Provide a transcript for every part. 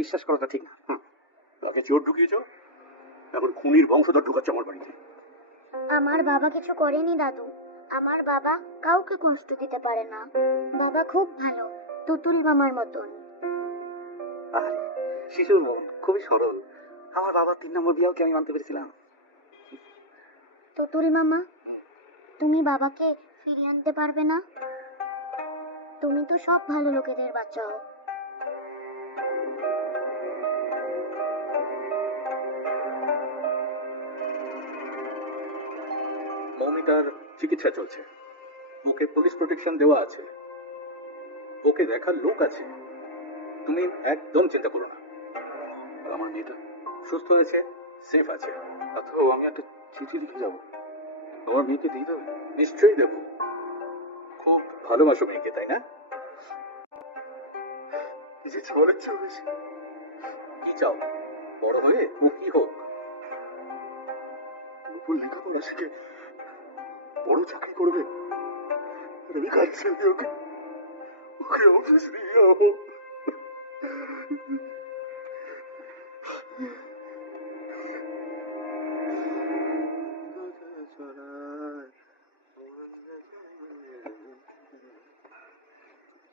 বিশ্বাস করাটা ঠিক না। তাকে চোর ঢুকিয়েছ, এখন খুনির বংশধর ঢুকাচ্ছ আমার বাড়িতে। আমার বাবা কিছু করেনি দাদু। আমার বাবা কাউকে কষ্ট দিতে পারে না। বাবা খুব ভালো, তুতুল মামার মতন। আরে শিশুর মন খুবই সরল। আমার বাবার 3 নম্বর বিয়েও কি আমি মানতে পেরেছিলাম? তুতুল মামা, তুমি বাবাকে ফিরিয়ে আনতে পারবে না? তুমি তো সব ভালো লোকেদের বাঁচাও। মৌমিতার চিকিৎসা চলছে, ওকে পুলিশ প্রোটেকশন দেওয়া আছে, ওকে দেখার লোক আছে, তুমি একদম চিন্তা করো না। আর আমার মেয়েটা সুস্থ হয়েছে, সেফ আছে। অথবা আমি একটা চিঠি লিখে যাবো, তোমার মেয়েকে দিয়ে দেবো। নিশ্চয়ই দেবো। খুব ভালোবাসো মেয়েকে, তাই না? যে অনেক চলেছে। কি চাও বড় হয়ে ও কি হোক? লেখাপড়া শিখে বড় চাকরি করবে। আমি কাছে ওকে ওকে অফিস নিয়ে যাবো।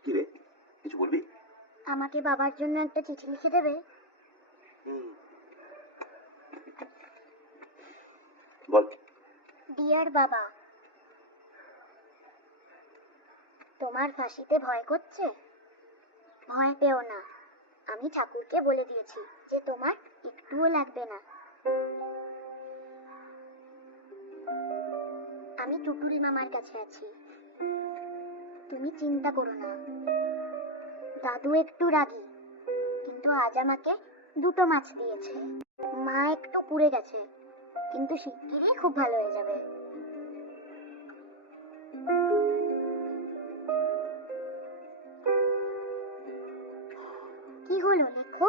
কি রে, কিছু বলবি? আমাকে বাবার জন্য একটা চিঠি লিখে দেবে? বল। ডিয়ার বাবা, তোমার ফাঁসিতে ভয় করছে? ভয় পেও না, আমি ঠাকুরকে বলে দিয়েছি যে তোমার একটুও লাগবে না। আমি টুটুল মামার কাছে আছি, তুমি চিন্তা করো না। দাদু একটু রাগী, কিন্তু আজ আমাকে 2টো মাছ দিয়েছে। মা একটু পুড়ে গেছে, কিন্তু শিগগিরই খুব ভালো হয়ে যাবে। কি হলো, লেখো।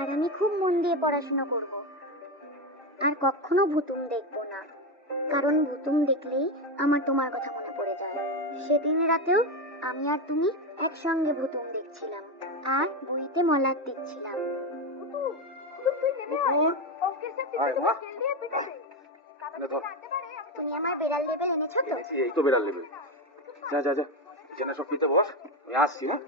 আর আমি খুব মন দিয়ে পড়াশোনা করব, আর কখনো ভুতুম দেখবো না, কারণ ভুতুম দেখলেই আমার তোমার কথা মনে পড়ে যায়। সেদিন রাতেও আমি আর তুমি একসঙ্গে ভুতুম দেখছিলাম, আর বইতে মলাট দেখছিলাম। তুমি আমার বেড়াল লেবেল এনেছো তো? এই তো বেড়াল লেবে। যা যা যা, জেনে সব ফিতে বস, আমি আসছি। হ্যাঁ,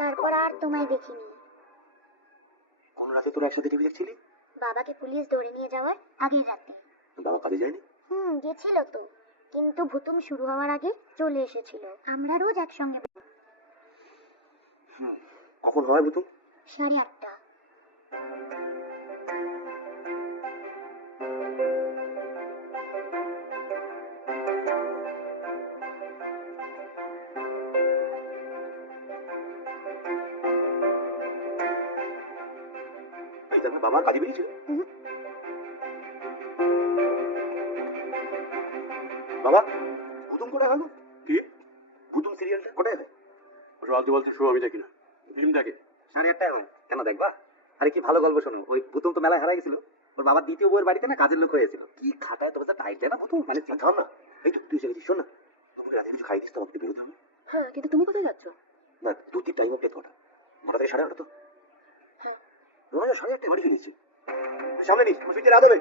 তারপর আর তোমায় দেখিনি। কোন রাতে তোরা একসাথে টিভি দেখছিলি? বাবাকে পুলিশ ধরে নিয়ে যাওয়ার আগের রাতে। বাবা কাজে যায়নি? গেছিল তো, কিন্তু ভুতুম শুরু হওয়ার আগে চলে এসেছিল। আমরা রোজ একসঙ্গে। কখন হয় বুতু? 8:30। বাবার কাজে বেরিয়েছিল? বাবা, ভুতুম কোথায় হলো? কি ভুতুম সিরিয়ালটা কোথায়? রাতে বলতে শুরু আমি দেখি না, ফিল্ম দেখে। 8:30 হয় কেন দেখবা? আরে কি ভালো গল্প শোনো। ওই ভুতুম তো মেলায় হারা গেছিল, ওর বাবার দ্বিতীয় বউয়ের বাড়িতে না কাজের লোক হয়েছিল। কি খাটায় তবে টাইট না ভুতুম, মানে থাম না। এই তো তুই এসে শোন না, তুমি রাতে কিছু খাই দিস তো, আমাকে বেরোতে হবে। হ্যাঁ, কিন্তু তুমি কোথায় যাচ্ছ? না, 2-3 টাইম অফ ডেট কটা? মোটা থেকে 8:30 তো। হ্যাঁ, 8:30 বাড়ি ফিরেছি। সামনে নিস, সুইচে রাত হবে।